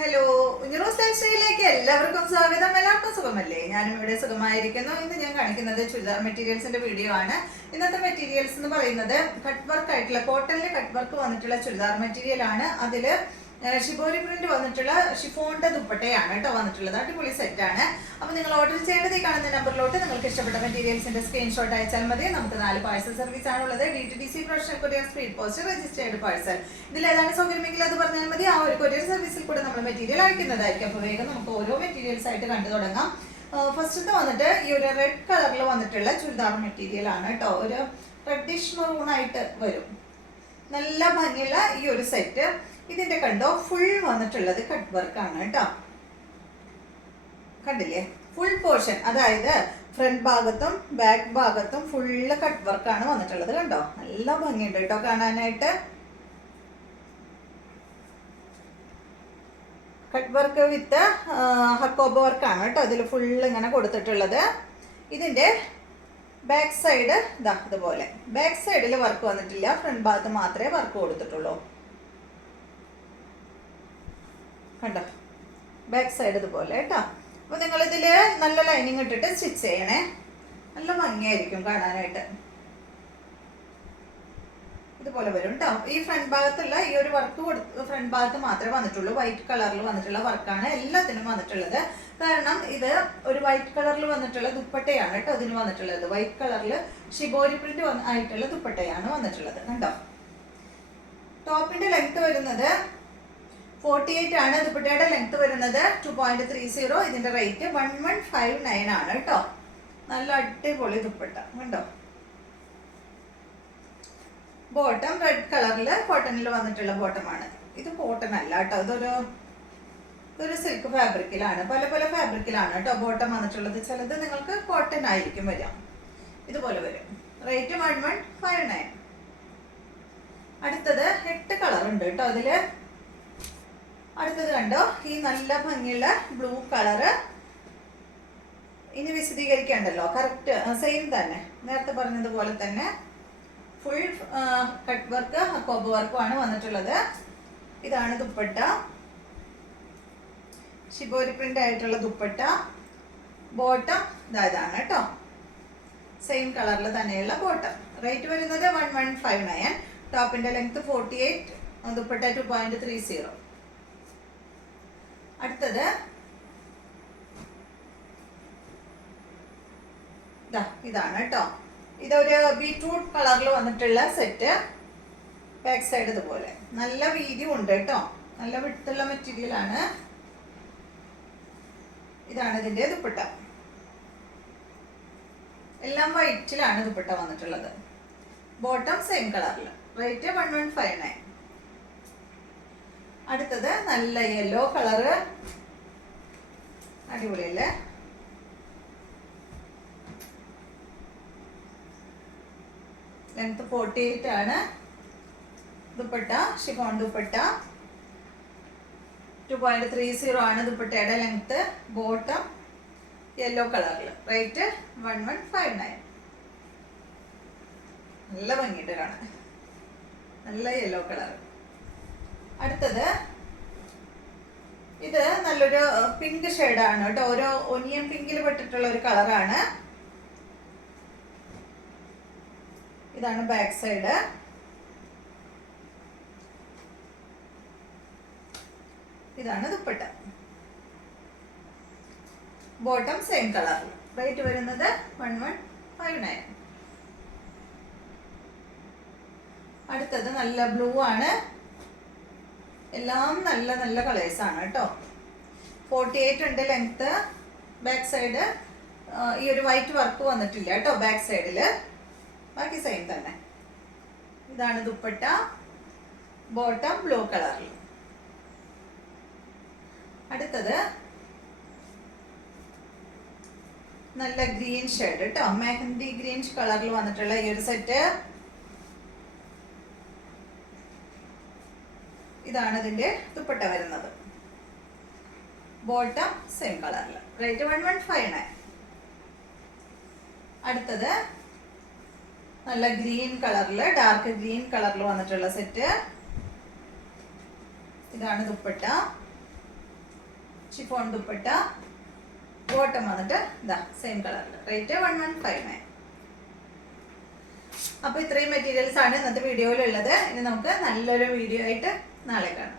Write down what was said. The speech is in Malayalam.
ഹലോ, ഉഞ്ഞറോസ് ലൈഫ് സ്റ്റൈലിലേക്ക് എല്ലാവർക്കും സ്വാഗതം. എല്ലാവർക്കും സുഖമല്ലേ? ഞാനും ഇവിടെ സുഖമായിരിക്കുന്നു. ഇന്ന് ഞാൻ കാണിക്കുന്നത് ചുരിദാർ മെറ്റീരിയൽസിന്റെ വീഡിയോ ആണ്. ഇന്നത്തെ മെറ്റീരിയൽസ് എന്ന് പറയുന്നത് കട്ട് വർക്ക് ആയിട്ടുള്ള കോട്ടണിൽ കട്ട് വർക്ക് വന്നിട്ടുള്ള ചുരിദാർ മെറ്റീരിയൽ ആണ്. അതില് ഷിബോരി പ്രിന്റ് വന്നിട്ടുള്ള ഷിഫോണിന്റെ ദുപ്പട്ടയാണ് കേട്ടോ വന്നിട്ടുള്ളത്. അടിപൊളി സെറ്റ് ആണ്. അപ്പൊ നിങ്ങൾ ഓർഡർ ചെയ്യേണ്ടത് ഈ കാണുന്ന നമ്പറിലോട്ട് നിങ്ങൾക്ക് ഇഷ്ടപ്പെട്ട മെറ്റീരിയൽസിന്റെ സ്ക്രീൻഷോട്ട് അയച്ചാൽ മതി. നമുക്ക് 4 പാഴ്സൽ സർവീസ് ആണുള്ളത്. DTDC professional courier speed post registered parcel. ഇതിൽ ഏതാണ് സൗകര്യമെങ്കിൽ അത് പറഞ്ഞാൽ മതി. ആ ഒരു കൊറിയർ സർവീസിൽ കൂടെ നമ്മൾ മെറ്റീരിയൽ അയക്കുന്നതായിരിക്കും. അപ്പോൾ വേഗം നമുക്ക് ഓരോ മെറ്റീരിയൽസ് ആയിട്ട് കണ്ടു തുടങ്ങാം. ഫസ്റ്റ് വന്നിട്ട് ഈ ഒരു റെഡ് കളറിൽ വന്നിട്ടുള്ള ചുരിദാർ മെറ്റീരിയൽ ആണ് കേട്ടോ. ഒരു റെഡിഷ് മെറൂൺ ആയിട്ട് വരും. നല്ല ഭംഗിയുള്ള ഈ ഒരു സെറ്റ്. ഇതിന്റെ കണ്ടോ ഫുൾ വന്നിട്ടുള്ളത് കട്ട് വർക്ക് ആണ് കേട്ടോ. കണ്ടില്ലേ? ഫുൾ പോർഷൻ, അതായത് ഫ്രണ്ട് ഭാഗത്തും ബാക്ക് ഭാഗത്തും ഫുള്ള് കട്ട് വർക്ക് ആണ് വന്നിട്ടുള്ളത്. കണ്ടോ? നല്ല ഭംഗിയുണ്ട് കേട്ടോ കാണാനായിട്ട്. കട്ട് വർക്ക് വിത്ത് ഹക്കോബ വർക്കാണ് കേട്ടോ ഇതിൽ ഫുള്ള് ഇങ്ങനെ കൊടുത്തിട്ടുള്ളത്. ഇതിന്റെ ബാക്ക് സൈഡ് ഇതാ ഇതുപോലെ. ബാക്ക് സൈഡിൽ വർക്ക് വന്നിട്ടില്ല, ഫ്രണ്ട് ഭാഗത്ത് മാത്രമേ വർക്ക് കൊടുത്തിട്ടുള്ളൂ. കണ്ടോ? ബാക്ക് സൈഡ് ഇതുപോലെ കേട്ടോ. അപ്പൊ നിങ്ങൾ ഇതില് നല്ല ലൈനിങ് ഇട്ടിട്ട് സ്റ്റിച്ച് ചെയ്യണേ. നല്ല ഭംഗിയായിരിക്കും കാണാനായിട്ട്. ഇതുപോലെ വരും കേട്ടോ. ഈ ഫ്രണ്ട് ഭാഗത്തുള്ള ഈ ഒരു വർക്ക് ഫ്രണ്ട് ഭാഗത്ത് മാത്രമേ വന്നിട്ടുള്ളൂ. വൈറ്റ് കളറിൽ വന്നിട്ടുള്ള വർക്കാണ് എല്ലാത്തിനും വന്നിട്ടുള്ളത്. കാരണം ഇത് ഒരു വൈറ്റ് കളറിൽ വന്നിട്ടുള്ള ദുപ്പട്ടയാണ് കേട്ടോ ഇതിന് വന്നിട്ടുള്ളത്. വൈറ്റ് കളറിൽ ഷിബോരി പ്രിന്റ് ആയിട്ടുള്ള ദുപ്പട്ടയാണ് വന്നിട്ടുള്ളത്. കണ്ടോ? ടോപ്പിന്റെ ലെങ്ത് വരുന്നത് 48 ആണ്. ദുപ്പട്ടയുടെ ലെങ്ത് വരുന്നത് 2.30. ഇതിന്റെ റേറ്റ് 1159 ആണ് കേട്ടോ. നല്ല അടിപൊളി ദുപ്പട്ട കണ്ടോ. ബോട്ടം റെഡ് കളറിൽ കോട്ടണിൽ വന്നിട്ടുള്ള ബോട്ടമാണ്. ഇത് കോട്ടൺ അല്ല കേട്ടോ, ഇതൊരു സിൽക്ക് ഫാബ്രിക്കിലാണ്. പല പല ഫാബ്രിക്കിലാണ് കേട്ടോ ബോട്ടം വന്നിട്ടുള്ളത്. ചിലത് നിങ്ങൾക്ക് കോട്ടൺ ആയിരിക്കും വരാം. ഇതുപോലെ വരും. റേറ്റ് 1159. അടുത്തത് 8 കളർ ഉണ്ട് കേട്ടോ അതില്. അടുത്തത് കണ്ടോ, ഈ നല്ല ഭംഗിയുള്ള ബ്ലൂ കളറ്. ഇനി വിശദീകരിക്കണ്ടല്ലോ, കറക്റ്റ് സെയിം തന്നെ നേരത്തെ പറഞ്ഞതുപോലെ തന്നെ ഫുൾ കട്ട് വർക്ക് ഹക്കോബ വർക്കും ആണ് വന്നിട്ടുള്ളത്. ഇതാണ് ദുപ്പട്ട, ഷിബോരി പ്രിന്റ് ആയിട്ടുള്ള ദുപ്പട്ട. ബോട്ടം ഇതാണ് കേട്ടോ, സെയിം കളറിൽ തന്നെയുള്ള ബോട്ടം. റേറ്റ് വരുന്നത് 1159. ടോപ്പിന്റെ ലെങ്ത് 48, ദുപ്പട്ട 2.30. അടുത്തത് ഇതാണ് കേട്ടോ. ഇതൊരു ബീറ്റ്റൂട്ട് കളറിൽ വന്നിട്ടുള്ള സെറ്റ്. ബാക്ക് സൈഡ് ഇതുപോലെ നല്ല വീതിയും ഉണ്ട് കേട്ടോ. നല്ല വിട്ടുള്ള മെറ്റീരിയൽ ആണ്. ഇതാണ് ഇതിന്റെ ദുപ്പട്ട. എല്ലാം വൈറ്റിലാണ് ദുപ്പട്ട വന്നിട്ടുള്ളത്. ബോട്ടം സെയിം കളറിൽ. റേറ്റ് 1159. അടുത്തത് നല്ല യെല്ലോ കളറ്. അടിപൊളിയല്ലേ? ലെങ്ത് 48 ആണ്. ദുപ്പട്ട ഷിഫോൺ ദുപ്പട്ട 2.30 ആണ് ദുപ്പട്ടയുടെ ലെങ്ത്. ബോട്ടം യെല്ലോ കളറിൽ. റേറ്റ് 1159. നല്ല ഭംഗിയിട്ട് കാണാൻ. നല്ല യെല്ലോ കളർ. അടുത്തത് ഇത് നല്ലൊരു പിങ്ക് ഷെയ്ഡാണ് കേട്ടോ. ഓരോ ഒനിയൻ പിങ്കിൽ പെട്ടിട്ടുള്ള ഒരു കളറാണ്. ഇതാണ് ബാക്ക് സൈഡ്. ഇതാണ് ദുപ്പട്ട. ബോട്ടം സെയിം കളറിൽ. റേറ്റ് വരുന്നത് 1159. അടുത്തത് നല്ല ബ്ലൂ ആണ്. എല്ലാം നല്ല നല്ല കളേഴ്സ് ആണ് കേട്ടോ. 48 ഉണ്ട് ലെങ്ത്. ബാക്ക് സൈഡ് ഈ ഒരു വൈറ്റ് വർക്ക് വന്നിട്ടില്ല കേട്ടോ ബാക്ക് സൈഡില്. ബാക്കി സെയിം തന്നെ. ഇതാണ് ദുപ്പട്ട. ബോട്ടം ബ്ലൂ കളറിൽ. അടുത്തത് നല്ല ഗ്രീൻ ഷെയ്ഡ് കേട്ടോ. മെഹന്തി ഗ്രീൻ കളറിൽ വന്നിട്ടുള്ള ഈ ഒരു സെറ്റ്. ഇതാണ് ഇതിന്റെ ദുപ്പട്ട വരുന്നത്. ബോട്ടം സെയിം കളറിൽ. റേറ്റ് 1159. അടുത്തത് നല്ല ഗ്രീൻ കളറിൽ, ഡാർക്ക് ഗ്രീൻ കളറിൽ വന്നിട്ടുള്ള സെറ്റ്. ഇതാണ് ദുപ്പട്ട. ഷിഫോൺ ദുപ്പട്ട, ബോട്ടം വന്നിട്ട് ഇതാ സെയിം കളറിൽ. റേറ്റ് 1159. അപ്പോൾ ഇത്രയും മെറ്റീരിയൽസ് ആണ് ഇന്നത്തെ വീഡിയോയിലുള്ളത്. ഇനി നമുക്ക് നല്ലൊരു വീഡിയോ ആയിട്ട് നാളെ കാണാം.